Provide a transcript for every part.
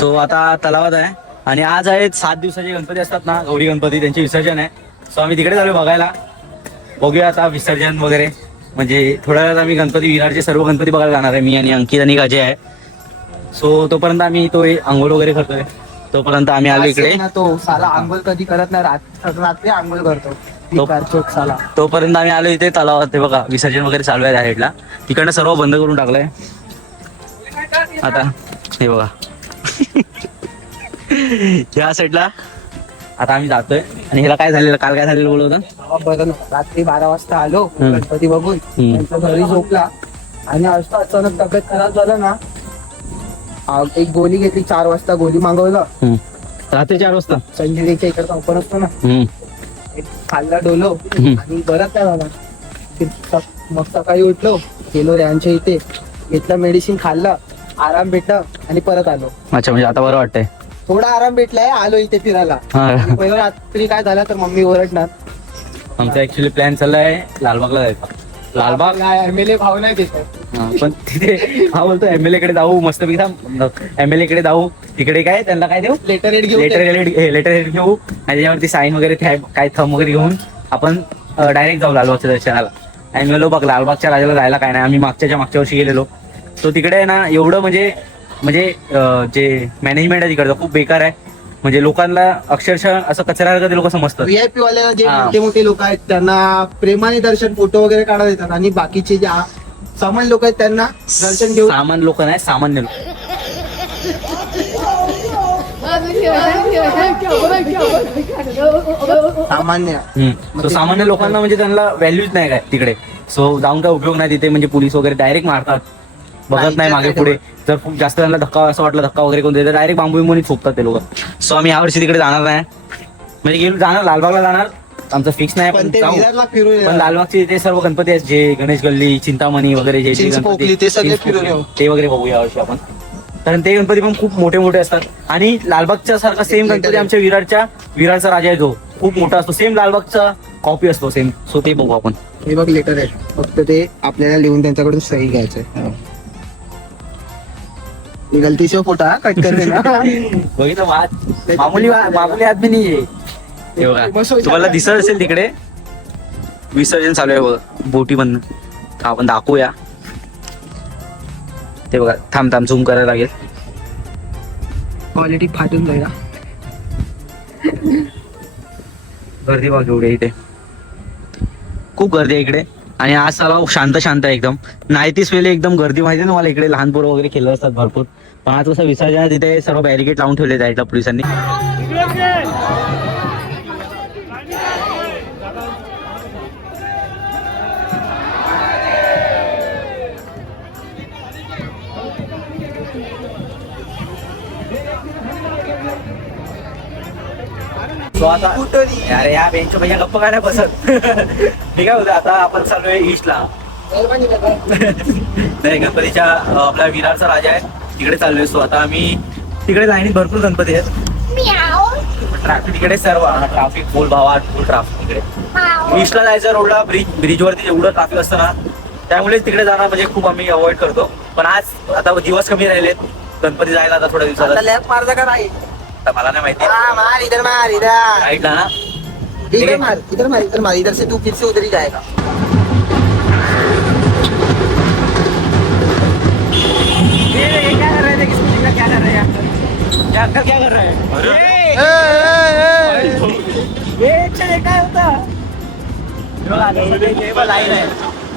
So आता तलावात आहे आणि आज आहेत 7 दिवसाचे गणपती असतात ना, गौरी गणपती, त्यांचे विसर्जन आहे. सो आम्ही तिकडे चालू बघायला. बघूया आता विसर्जन वगैरे. म्हणजे थोड्या वेळात आम्ही गणपती विरारचे सर्व गणपती बघायला जाणार आहे, मी आणि अंकित आणि अजय आहे. सो तोपर्यंत आम्ही आंघोळ वगैरे करतोय. तोपर्यंत आम्ही आलो इकडे. तो साला आंघोळ कधी करत नाही, रात्री आंघोळ करतो साला. तोपर्यंत आम्ही आलो इथे तलावात. ते बघा विसर्जन वगैरे चालू आहे त्या साईडला. तिकडनं सर्व बंद करून टाकलंय आता. हे बघा या साईडला आता आम्ही जातोय. आणि ह्याला काय झालेलं, काल काय झालेलं बोलवतं बरं. रात्री 12 वाजता आलो गणपती बघून, त्यांच्या घरी झोपला आणि अचानक तब्येत खराब झालं ना. एक गोळी घेतली, 4 वाजता गोळी मागवलं. रात्री 4 वाजता संजीवनीच्या इकडचा ओपन असतो ना, एक खाल्ला डोलो आणि बरं काय झाला. मग सकाळी उठलो, गेलो यांच्या इथे, घेतलं मेडिसिन, खाल्लं, आराम भेटला आणि परत आलो. अच्छा, म्हणजे आता बरं वाटतंय. थोडा आराम भेटलाय, आलो इथे फिरायला. पहिलं रात्री काय झालं तर मम्मी ओरडणार. आमचा ऍक्च्युली प्लॅन चाललाय लालबागला जायचा. लालबाग एमएलए भाव नाही देतात. पण तिथे हा बोलतो एमएलए कडे जाऊ, मस्त एमएलए कडे जाऊ. तिकडे काय त्यांना काय देऊ, लेटर हेड घेऊ. लेटर हेड घेऊ आणि त्याच्यावरती साईन वगैरे काय थंब वगैरे घेऊन आपण डायरेक्ट जाऊ लालबागच्या दर्शनाला. आणि गेलो बघ, लालबागच्या राजाला जायला काय नाही. आम्ही मागच्या वर्षी गेलेलो. तो तिकडे आहे ना, एवढं म्हणजे जे मॅनेजमेंट आहे तिकडचं खूप बेकार आहे. म्हणजे लोकांना अक्षरशः असं कचरा ते लोक समजतात. व्हीआयपी वाले जे मोठे मोठे लोक आहेत त्यांना प्रेमाने दर्शन, फोटो वगैरे काढा देतात, आणि बाकीचे जे सामान्य लोक आहेत त्यांना दर्शन घेऊन. सामान्य लोक नाही, सामान्य लोक. सामान्य लोकांना म्हणजे त्यांना व्हॅल्यूच नाही काय तिकडे. सो जाऊन काय उपयोग नाही तिथे. म्हणजे पोलीस वगैरे डायरेक्ट मारतात, बघत नाही मागे पुढे. जर खूप जास्त त्यांना धक्का असं वाटलं, धक्का वगैरे कोण देतात, डायरेक्ट बांबू बिंबूनी ठोकतात ते लोक. सो आम्ही यावर्षी तिकडे जाणार नाही. म्हणजे गेलो जाणार, लालबागला जाणार, आमचं फिक्स नाही. पण लालबागचे ते सर्व गणपती आहेत, जे गणेश गल्ली, चिंतामणी वगैरे जे ते वगैरे बघू यावर्षी आपण. कारण ते गणपती पण खूप मोठे मोठे असतात. आणि लालबागच्या सारखा सेम गणपती आमच्या विरारचा राजा आहे, जो खूप मोठा असतो. सेम लालबागचा कॉपी असतो सेम. सो ते बघू आपण. हे बघ लेटर आहे, फक्त ते आपल्याला लिहून त्यांच्याकडून सही घ्यायचंय. गलती से फोटो कट कर देना. बघितलं, मामूली आदमी नाही आहे. तुम्हाला दिसत असेल तिकडे विसर्जन चालू आहे बघ, बोटी बंद. आपण दाखवूया ते बघा. थांब झूम करायला लागेल. क्वालिटी फाटून जाईल. गर्दी बघ एवढी इथे, खूप गर्दी आहे इकडे. आणि आज साला शांत आहे एकदम. नाही तीच वेळेला एकदम गर्दी माहिती ना मला. इकडे लहान पोरं वगैरे खेळत असतात भरपूर. पण आज कसं विसर्जन आहे, तिथे सर्व बॅरिकेड लावून ठेवले जायला पोलिसांनी. अरे या बेंच भैया गप्प काय नाही बसत. ठीक आहे होतं. आता आपण चालू आहे ईस्टला. नाही, गणपतीच्या आपला विरारचा राजा आहे तिकडे चाललोय. सो आता आम्ही तिकडे लाईनीत भरपूर गणपती आहेत. ट्रॅफिक तिकडे सर्व ट्राफिक फुल भावा, फुल ट्राफिक तिकडे. ईस्टला जायचं रोडला ब्रिजवरती जेवढं ट्राफिक असतं ना, त्यामुळेच तिकडे जाणं म्हणजे खूप आम्ही अवॉइड करतो. पण आज आता दिवस कमी राहिलेत गणपती जायला. आता थोड्या दिवसात मला नाही माहिती. राईट ना, इधर से तू फिर से उधर ही जाएगा. क्या कर रहे हैं अंकल, क्या कर रहे हैं? काय होता लाईन आहे,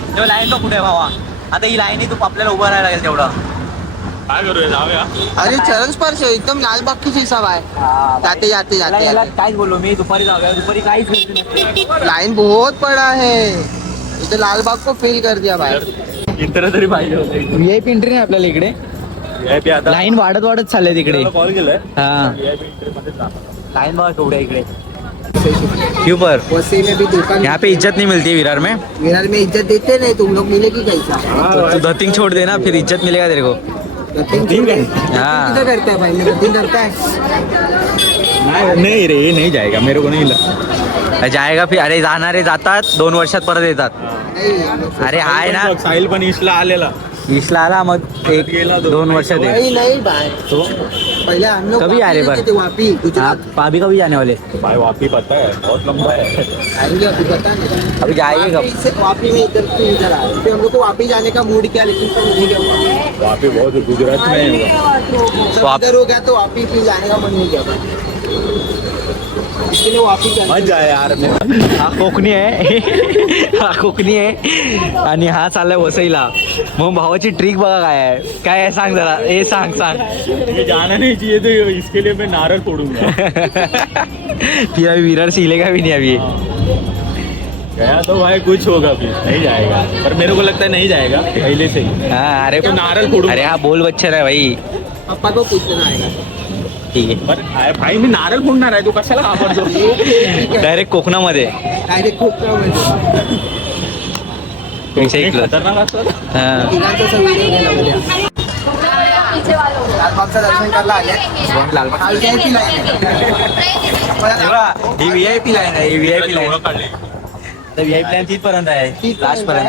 तेव्हा लाईन तो कुठे भावा. आता ही लाईन तू आपल्याला उभं राहायला लागेल तेवढं. काय करूया, जाऊया. अरे चरण स्पर्श एकदम लालबाग की हिसाब आहे. जाते जाते जाते काहीच बोललो मी. दुपारी जाऊया, दुपारी काहीच गर्दी नसते. लाइन बहुत बड़ा है इथे. लालबाग को फेल कर दिया बाहेर. इतर तरी पाहिजे होते. व्हीआयपी एंट्री नाही आपल्याला इकडे. लाईन वाढत चाललंय तिकडे. हा, लाईन बघा केवढ्या इकडे. क्यों पर वैसे में भी दुकान. यहाँ पे इज्जत नहीं मिलती विरार में. विरार में इज्जत देते नहीं, तुम लोग मिलेगी कैसा. तू धतिंग छोड़ देना, फिर इज्जत मिलेगा तेरे को. हाँ करता है भाई, नथिंग करता है. नहीं रे, नहीं जाएगा, मेरे को नहीं लगा जाएगा. फिर अरे जाणारे जातात 2 वर्षात परत येतात. अरे हाय ना, साहिल पण ईस्टला आलेला. ईस्टला आला मग एक 2 वर्ष दे नहीं नहीं भाई तो पहले हम लोग कभी आ रहे वापी पर? गए थे, वापी गुजरात आप अभी कभी जाने वाले भाई वापी पता है बहुत लंबा है। आएंगे अभी पता नहीं अभी जाएंगे कब? वापी से वापी में इधर से इधर आए फिर हम लोग को वापी जाने का मूड किया लेकिन फिर नहीं गया वापी बहुत गुजरात में है। सब इधर हो गया तो वापी फिर जाने का मन नहीं किया इसके लिए वापी जाने मत जाए यार हा कोकणी आहे हा कोकणी आहे आणि हा चाललाय वसईला मग भावाची ट्रिक बघा काय आहे सांग जरा हे सांग मुझे जाना नहीं चाहिए तो इसके लिए मैं नारळ फोड़ूंगा। फिर अभी विरार से हिलेगा भी नहीं अभी गया तो भाई कुछ होगा फिर नहीं जाएगा पर मेरे को लगता है नहीं जाएगा पहले से ही। हाँ अरे तो नारळ फोडूंगा। अरे हा बोल बच्चा है भाई पप्पा को पूछना आएगा ठीक आहे पर भाई मी नारळ फोडणार आहे तू कशाला घाबरतो? डायरेक्ट कोकणामध्ये डायरेक्ट खूप विषय ऐकलं. खतरनाक असतं. हा. तिघांचा असं व्हिडिओ घ्यायला उद्या लालबागचं दर्शन करायला आले लालबाग हा VIP लाईन ही व्हीआयपी लाईन आहे ही व्हीआयपी लाईन डोळं काढले. तर व्हीआयपी लाईन तिथपर्यंत आहे लास्ट पर्यंत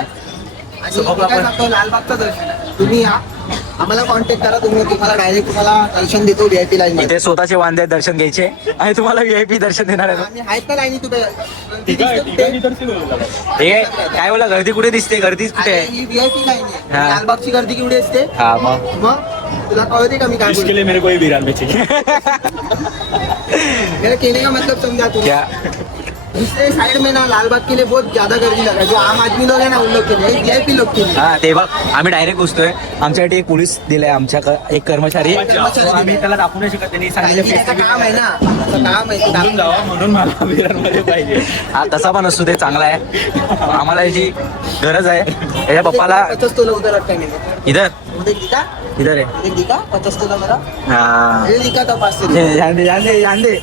आणि मी काय सांगतो लालबागचं दर्शन आहे. तुम्ही या आम्हाला कॉन्टॅक्ट करा तुम्हाला डायरेक्ट तुम्हाला दर्शन देतो VIP लाईन इथे स्वतःचे वांदे दर्शन घ्यायचे आणि तुम्हाला व्हीआयपी दर्शन देणार आहे आम्ही आहेत ना लाईनी तुम्ही ठिकाणी दर्शन होईल. हे काय बोला गर्दी कुठे दिसते गर्दीच कुठे आहे ही VIP लाईन आहे हा. लालबागची गर्दी केवढी असते हा मग मग तुला कळते का मी काय इसके बोलतो? लिए मेरे को ये विरार में चाहिए। मेरा कहने का मतलब समझा तुम क्या दूसरे साइड में ना लालबाग के लिए बहुत ज्यादा गर्दी लगा जो आम आदमी लोग है ना उन लोग के लिए VIP लोग के लिए हा ते बघ आम्ही डायरेक्ट घुसतोय आमच्यासाठी एक पोलीस दिलाय आमच्या एक कर्मचारी कर्मचारी आम्ही त्याला दाखवू नाही शकत त्यांनी कारण की त्याचं काम आहे ना त्याचं काम आहे ते म्हणून दाखवून जावा म्हणून मला विरार मध्ये पाहिजे। हा कसा पण असतो ते चांगला आहे आम्हाला याची गरज आहे याच्या पप्पाला 50 तोला उधर रखा है इधर उधर दिखा इधर आहे उधर दिखा 50 तोला मेरा हा ये दिखा था 5 से जान दे जान दे जान दे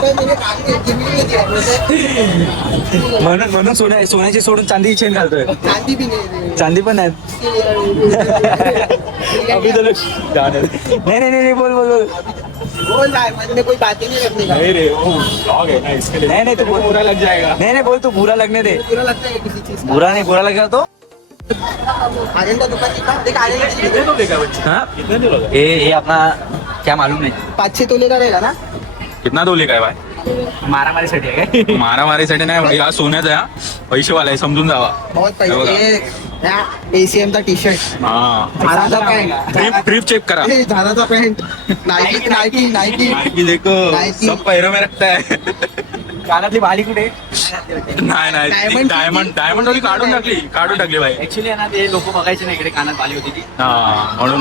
मैंने काम में जिंदगी में दिया मुझे म्हणून म्हणून सोन्याची सोडून चांदी चेन घालतोय चांदी भी नहीं चांदी पण नाही अभी तो लोग जाने नाही बोल बोल बोल बोल रहा है मन में कोई बात ही नहीं करने का नहीं रे वो ब्लॉग है ना इसके लिए नहीं, तो वो पूरा लग जाएगा। नहीं बोल तू बुरा लगने दे बुरा लगता है किसी चीज बुरा लगेगा तो आर्यन का दुकान दिखा देख आर्यन का कितने तो लेगा बच्चा? हाँ कितने तो लेगा? ये अपना क्या मालूम नहीं 5-6 तोले का रहेगा ना कितना तो लेगा भाई? मारामारीसाठी आहे काय मारामारीसाठी नाही भाई हा सोन्याचा आहे हा. पैसेवाला आहे समजून जावा। बहुत हे बघा. पैसे ACM का टी शर्ट हाँ झाराचा पॅन्ट ट्रिप चेक करा। झाराचा पॅन्ट नाईकी नाइकी देखो Nike. सब पैरों में रखता है। कानातली बाली कुठे नाही Diamond डायमंड वाली काढून टाकली भाई। ऍक्च्युली ना ते लोक बघायचे नाही इकडे कानात बाली होती ती हा म्हणून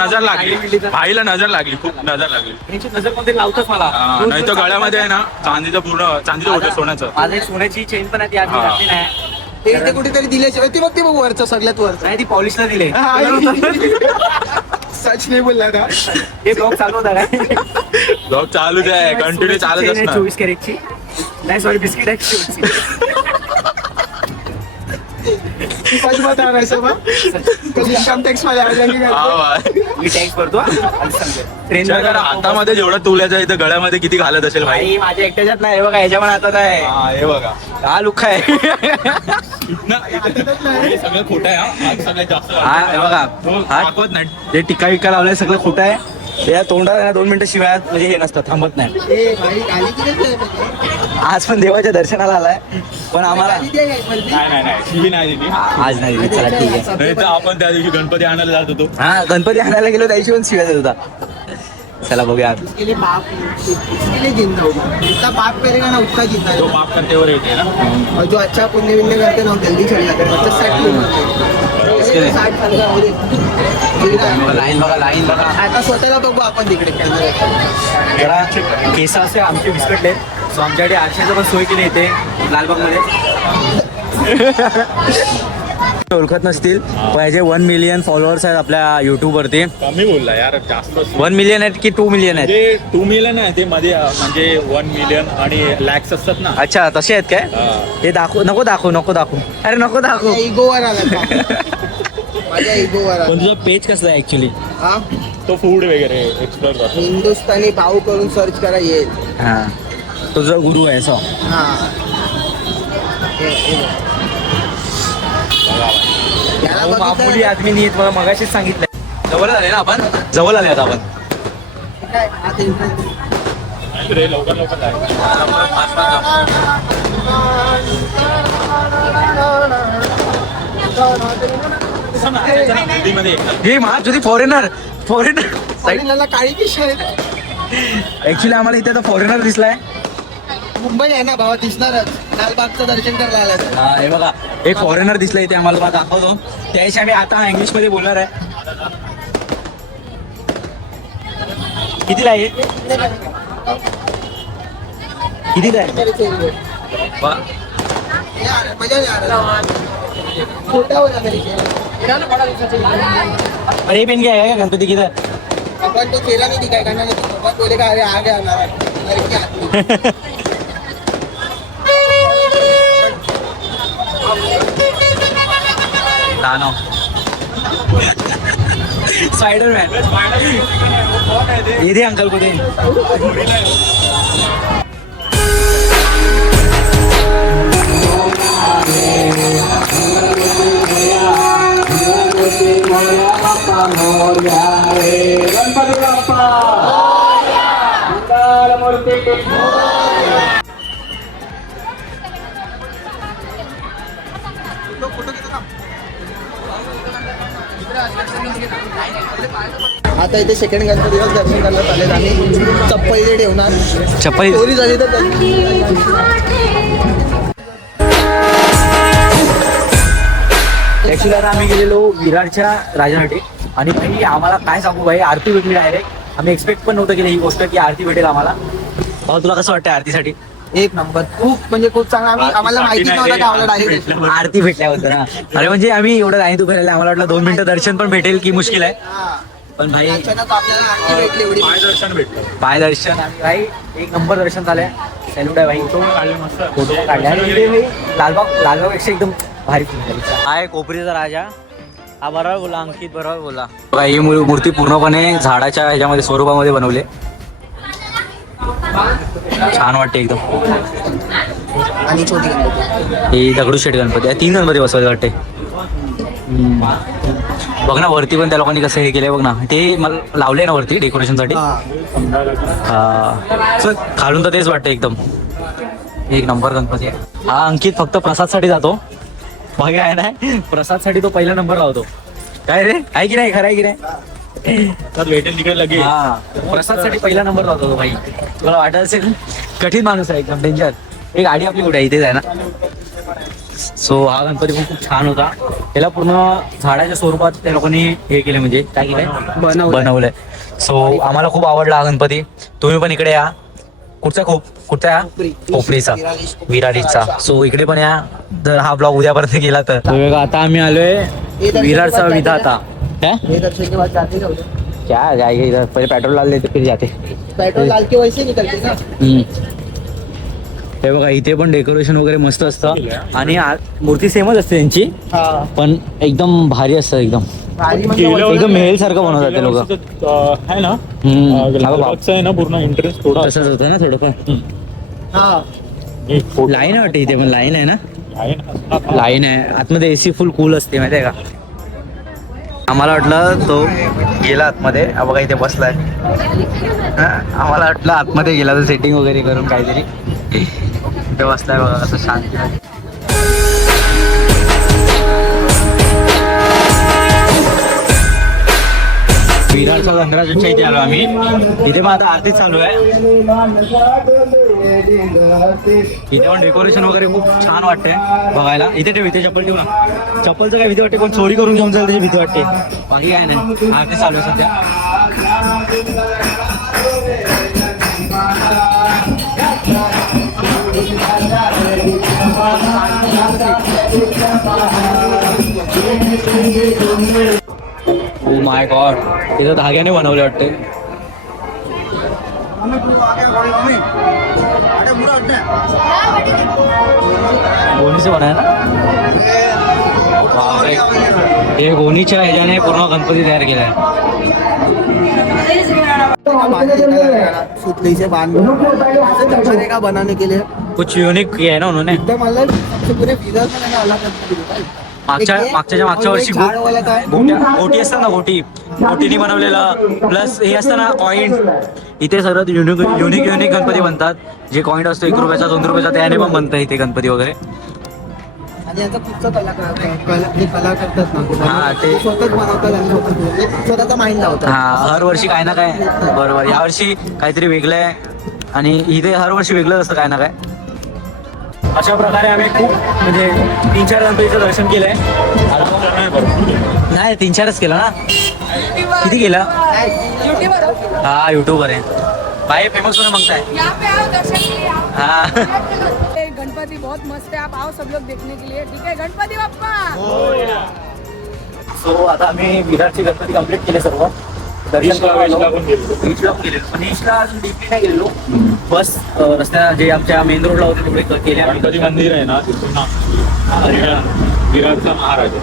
नजर लागली भाईला नजर लागली खूप नजर लागली। त्यांची नजर पण ते लावतात मला हा, नाही तर गळ्यामध्ये आहे ना चांदीचं होतं सोन्याचं। माझं एक सोन्याची चेन पण आहे ती आधी हा. घातली नाही ते इथे कुठेतरी दिल्याशिवाय ते बघ वरचं सगळ्यात वरचं नाही ती पॉलिशला दिले सच नाही बोलला का हे ब्लॉग चालू होता काय ब्लॉग चालूच आहे कंटिन्यू चालत असणार। 24 कॅरेटची नाही सॉरी बिस्किट आहे सच बता रहा है सब कधी इन्कम टॅक्स वाले आ जाएंगे हा भाई. मी टॅक्स भरतो ट्रेन विचार करा, हातामध्ये जेवढा तुल्याचा इथं गळ्यामध्ये किती घालत असेल भाई। भाई माझ्या एकट्याच्यात नाही हे बघा ह्याच्या पण हातात आहे हा हे बघा हा लुक आहे हे सगळं खोटं आहे हा सगळ्यात जास्त हा हे बघा तो हा दाखवत नाही। जे टिक्का विक्का लावलाय सगळं खोटं आहे या तोंडात 2 मिनिटं शिवाय म्हणजे हे नसतं थांबत नाही ए भाई गाली किती दिली म्हणजे आज पण देवाच्या दर्शनाला आलाय पण आम्हाला गाली द्या काय बोलती? नाही शिवी नाही दिली। आज नाही दिली. चला ठीक आहे नाही तर आपण त्या दिवशी गणपती आणायला जात होतो। हा गणपती आणायला गेलो त्याची पण शिव्या देत होता चला बघूया इसके लिए बाप इसके लिए जिंदा होगा जितना बाप करेगा ना उतना जिंदा तो होगा माफ करतेवर येते ना। और जो अच्छा पुण्य विण्य करते ना वो जल्दी चल जाते हैं 50-60 की उम्र इसके लिए- 60 साल का हो दे लाईन बघा आता स्वतःला बघू आपण तिकडे कॅमेरा जरा केस असे आमचे विस्कटले सो आमच्याकडे आरशाचं पण सोय केली इथे लालबागमध्ये ओळखत नसतील पण याचे 1 मिलियन फॉलोअर्स आहेत आपल्या युट्यूब वरती कमी बोलला यार जास्त 1 मिलियन आहेत की 2 मिलियन आहेत म्हणजे 2 मिलियन आहे ते मध्ये म्हणजे 1 मिलियन आणि लॅक्स असतात ना। अच्छा तसे आहेत काय हा. ते नको दाखवू अरे नको दाखवू इगोवर आला माझ्या इगोवर पण आला तुझं पेज कसलं आहे ऍक्च्युली हा तो फूड वगैरे एक्सप्लोर करतो। हिंदुस्थानी भाऊ करून सर्च करा येईल हा तुझा गुरु आहे असं हा याला वो मामूली बघितलं आदमी नाही मला मगाशीच सांगितलंय. जवळ आले ना आपण, जवळ आले आता आपण. काय? आता इकडे- रे लवकर लवकर जाय. हिंदीमध्ये हे महाज्योती फॉरेनर वडिलांना काळी पिशवी आहे. ऍक्च्युली आम्हाला इथे तर फॉरेनर दिसलाय. मुंबई आहे ना भावा, दिसणारच. लालबागचं दर्शन करायला आला तर. हा, हे बघा एक फॉरेनर दिसला इथे आम्हाला, मला दाखवतो. त्याशी आम्ही आता इंग्लिश मध्ये बोलणार आहे. कितीला आहे? कितीला आहे? वा. यार, मजा नहीं आ रहा. छोटा हो जा मेरी चेहरा. अरे ये पेन क्या है गणपति की इधर? अपन तो चेहरा नहीं दिखाएगा ना, तो अपन बोलेगा अरे आ गया ना. अरे क्या आदमी. दानव स्पाइडरमैन. ये दे अंकल को दे. आता इथे सेकंड गणपतीला दर्शन करायला चालेल आणि चप्पल इथे ठेवणार. चप्पल चोरी झाली तर ऍक्च्युली आता आम्ही गेलेलो विरारच्या राजासाठी आणि भाई आम्हाला काय सांगू भाई, आरती भेटली डायरेक्ट. आम्ही एक्सपेक्ट पण नव्हतं केलं ही गोष्ट की आरती भेटेल आम्हाला. भाऊ तुला कसं वाटतं आरतीसाठी? एक नंबर. खूप म्हणजे खूप चांगला. आम्हाला माहिती नव्हतं की आम्हाला डायरेक्ट आरती भेटल्याबद्दल ना. अरे म्हणजे आम्ही एवढं लाईन उभे राहिले, आम्हाला वाटलं 2 मिनिटं दर्शन पण भेटेल की मुश्किल आहे. पण भाई अचानक आपल्याला आरती भेटली एवढी. पाय दर्शन भेटलं. पाय दर्शन आणि भाई एक नंबर दर्शन झालंय. सॅल्यूट आहे भाई. फोटो काढले मस्त. फोटो काढले आणि इथे भाई लालबागपेक्षा एकदम भारी आहे. कोपरीचा राजा हा बरोबर बोला, अंकित बरोबर बोला. बघा ही मूर्ती पूर्णपणे झाडाच्या ह्याच्यामध्ये स्वरूपामध्ये बनवले. छान वाटते एकदम. आणि छोटी गणपती. ही दगडूशेठ गणपती आहे. 3 गणपती बसवायचे वाटते. बघ ना वरती पण त्या लोकांनी कसं हे केलंय बघ ना. ते मला लावले ना वरती डेकोरेशनसाठी. सो खालून तर तेच वाटतं एकदम एक नंबर गणपती आहे. हा अंकित फक्त प्रसादसाठी जातो. बाकी आहे नाही, प्रसादसाठी तो पहिला नंबर लावतो. काय रे, आहे की नाही? खरं आहे की नाही? तर भेटेल तिकडे लगेच. हा, प्रसादसाठी पहिला नंबर लावतो तो भाई. तुला वाटत असेल कठीण माणूस आहे एकदम डेंजर. एक गाडी आपली कुठे आहे? इथेच आहे ना. सो हा गणपती पण खूप छान होता. त्याला पूर्ण झाडाच्या स्वरूपात त्या लोकांनी हे केले, म्हणजे काय केलंय? बनवलंय. सो आम्हाला खूप आवडला हा गणपती. तुम्ही पण इकडे या. कुठचा या? कोपरीचा, विरारीचा. सो इकडे पण या जर हा ब्लॉग उद्यापर्यंत गेला तर. आता आम्ही आलोय विरारचा विधाता. क्या ये दर्शन के बाद जाते जाओगे. क्या जाएगा इधर, पहले पेट्रोल डाल देते फिर जाते. पेट्रोल डाल के वैसे निकलते ना. हे बघा इथे पण डेकोरेशन वगैरे मस्त असतं आणि मूर्ती सेमच असते त्यांची, हा. पण एकदम भारी असतं एकदम. भारी म्हणजे एकदम मेहेल सारखं बनवतात ते लोक. आहे ना लालबागचं आहे ना पूर्ण एंट्रन्स थोडा तसंच होतं ना थोडंफार. हा. लाईन आहे वाटते इथे पण. लाईन आहे ना. आहे ना. लाईन आहे आतमध्ये. एसी फुल कूल असते माहिती आहे का. आम्हाला वाटलं तो गेला आतमध्ये. हा बघा इथे बसलाय. आम्हाला वाटलं आतमध्ये गेला तर सेटिंग वगैरे करून काहीतरी. इथे बसलाय बघा असं शांती. विरारच्या गंधराच्या इथे आलो आम्ही. इथे पण आता आरती चालू आहे. इथे पण डेकोरेशन वगैरे खूप छान वाटते बघायला. इथे ठेव, इथे चप्पल ठेवू ना. चप्पलचं काय भीती वाटते, कोण चोरी करून घेऊन जाईल त्याची भीती वाटते. बाकी काय नाही. आरती चालू आहे सध्या. ओ माय गॉड, इथं धाग्याने बनवले वाटते. गोणीचे बनाय ना. हे गोणीच्या ह्याच्याने पूर्ण गणपती तयार केलाय. सुतली से बांध का बनाने के लिए कुछ यूनिक किया है ना उन्होंने. एकदम अलग सबसे पूरे विदर्भ में मैंने अलग गणपती देखा है. मागच्या वर्षी झाड वाला काय गोटी असतात ना, गोटीनी बनवलेलं प्लस हे असतं ना कॉईन. इथे सर्वात युनिक गणपती बनतात. जे कॉईन असतो 1 रुपयाचा 2 रुपयाचा त्याने पण बनतं इथे गणपती वगैरे. आणि यांचा खूपचा कला करतात ना. हा, ते स्वतःच बनवतात आणि स्वतःचा माइंड लावतात. हा, हर वर्षी काय ना काय. बरोबर, यावर्षी काहीतरी वेगळं आहे आणि इथे हर वर्षी वेगळं असतं काय ना काय. अशा प्रकारे आम्ही खूप म्हणजे 3-4 गणपतीचं दर्शन केलंय. नाही 3-4च केलं ना. किती केलं? हा, युट्यूबर आहे भाई, फेमस होना मांगता है. यहाँ पे आओ दर्शन के लिए आओ. हाँ. गणपति बहुत मस्त है, आप आओ सब लोग देखने के लिए. ठीक है, गणपति बाप्पा. सो आता आम्ही विरारची गणपती कंप्लीट केले सर्व. दर्शन बीचला अजून डीपली नाही गेलेलो. बस रस्त्या जे आमच्या मेन रोडला होते तेवढे केले आम्ही. गणपती मंदिर आहे ना तिथून विराटचा महाराज आहे.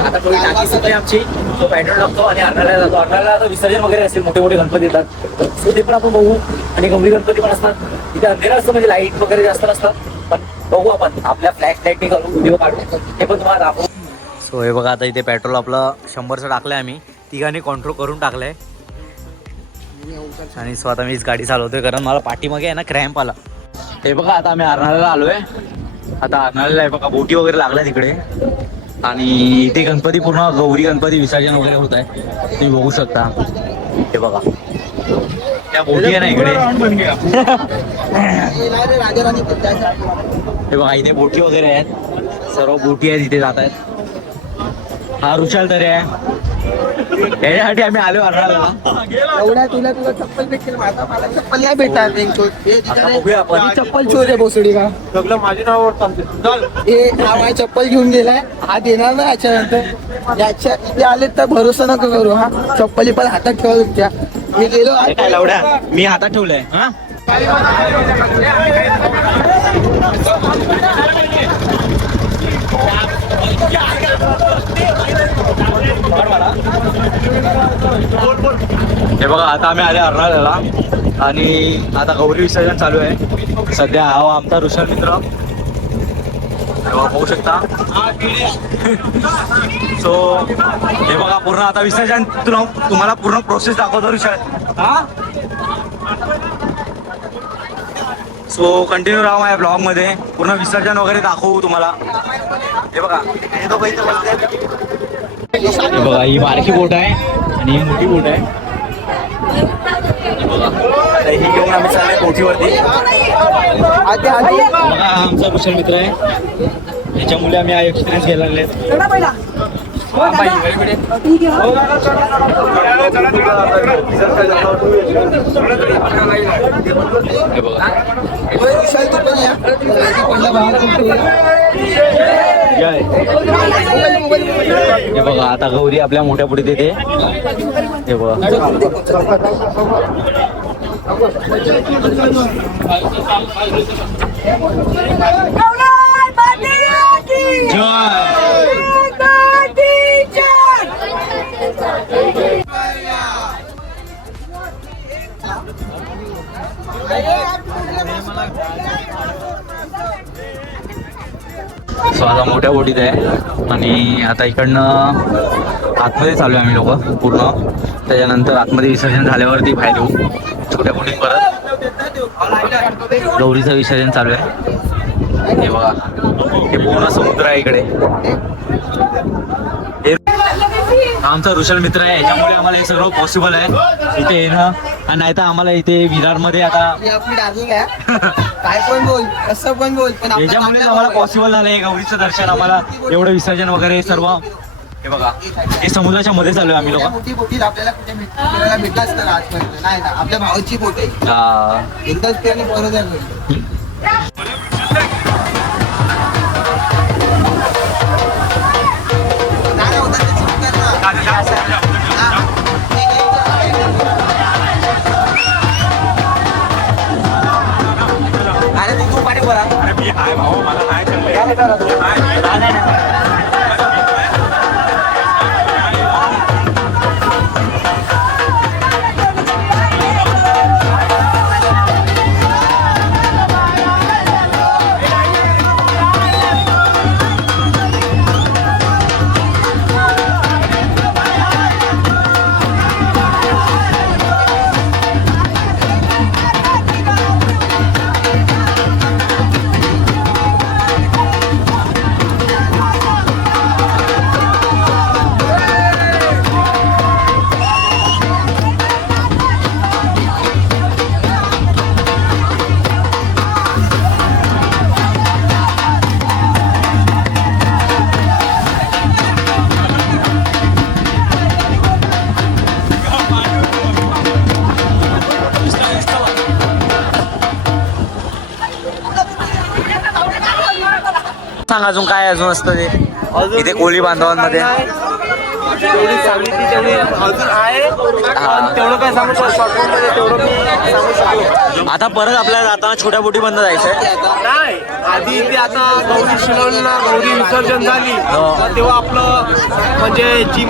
आता थोडी टाकी सुटली आमची. तो पेट्रोल टाकतो आणि अर्नाळ्याला जातो. अर्नाळ्याला आता विसर्जन वगैरे असेल, मोठे गणपती येतात सो ते पण आपण बघू. आणि गंभीर गणपती पण असतात. तिथे अंधेरा असतं म्हणजे लाईट वगैरे जास्त नसतात. पण बघू आपण आपल्या फ्लॅश लाईटने करून व्हिडिओ काढू, हे पण तुम्हाला दाखवू. सो हे बघा, आता इथे पेट्रोल आपलं 100चं टाकलंय आम्ही. तिघांनी कंट्रोल करून टाकलंय. आणि सो आता मीच गाडी चालवतोय कारण मला पाठीमागे आहे ना क्रॅम्प आला. हे बघा, आता आम्ही अर्नाळ्याला आलोय. आता अर्नाळ्याला आहे बघा, बोटी वगैरे लागल्या तिकडे. आणि इथे गणपती पूर्ण गौरी गणपती विसर्जन वगैरे होत आहे. तुम्ही बघू शकता. हे बघा, त्या बोटी आहे ना इकडे. हे बघा, इथे बोटी वगैरे आहेत. सर्व बोटी आहेत इथे जात आहेत. हा ऋषाल दरे आहे. याच्यासाठी आम्ही आलो अर्नाळ्याला. एवढ्या तुला चप्पल भेटेल, माझा मला चप्पल नाही भेटणार. आता बघूया आपण. चप्पल चोर आहे बोसडी का. सगळं माझे नाव हा माझी चप्पल घेऊन गेलाय. हा देणार ना याच्यानंतर. याच्या इथे आले तर भरोसा नको करू. हा चप्पली पण हातात ठेवा तुमच्या. मी गेलो हे काय लावड्या, मी हातात ठेवलंय. हा, हे बघा, आता आम्ही आले अर्नाळ्याला आणि आता गौरी विसर्जन चालू आहे सध्या. हा आमचा ऋषभ मित्र बघू शकता. सो हे बघा, पूर्ण आता विसर्जन तुम्हाला पूर्ण प्रोसेस दाखवतो ऋषभ. हा, सो कंटिन्यू राहा माझ्या ब्लॉग मध्ये. पूर्ण विसर्जन वगैरे दाखवू तुम्हाला. हे बघा, हे दोघं इथे बसले. हे बघा, ही बारकी बोट आहे आणि ही मोठी बोट आहे. हे बघा, आता ही घेऊन आम्ही चाललोय बोटीवरती. बघा, हा आमचा कुशल मित्र आहे. त्याच्यामुळे आम्ही हा एक्सपिरियन्स घ्यायला लागले. हे बघा, हे बघा, आता गौरी आपल्या मोठ्या पुढे देते. हे बघा, सो आता मोठ्या बोटीत आहे आणि आता इकडनं आतमध्ये चालू आहे आम्ही लोक पूर्ण. त्याच्यानंतर आतमध्ये विसर्जन झाल्यावरती बाहेर येऊ छोट्या बोटीत. परत गौरीचं विसर्जन चालू आहे. हे बघा, हे पूर्ण समुद्र आहे इकडे. हे आमचा ऋषभ मित्र आहे, याच्यामुळे आम्हाला हे सगळं पॉसिबल आहे इथे येणं. आणि नाही तर आम्हाला इथे विरारमध्ये आता आपली डार्लिंग आहे. काय पण बोल, कसं पण बोल, पण याच्यामुळे आम्हाला पॉसिबल झालंय गौरीचं दर्शन. आम्हाला एवढं विसर्जन वगैरे सर्व. हे बघा, हे समुद्राच्या मध्ये चालू आहे आम्ही लोक. मोठी बोटी आपल्याला कुठे भेटलाच तर आजपर्यंत नाही ना. आपल्या भावाची बोट आहे. एकदाच त्याने बरोबर. मी हाय भाऊ, मला नाही चाललंय. सांग अजून काय अजून असतं ते इथे कोळी बांधवांमध्ये. तेवढी सांगितली तेवढी अजून आहे पण तेवढं काय सांगू शकतो short मध्ये तेवढं मी सांगू शकतो. आता परत आपल्याला जाताना छोट्या बोटी बंद जायचंय. नाही आधी ते आता गौरी शिलवली ना गौरी विसर्जन झाली तेव्हा आपलं म्हणजे जी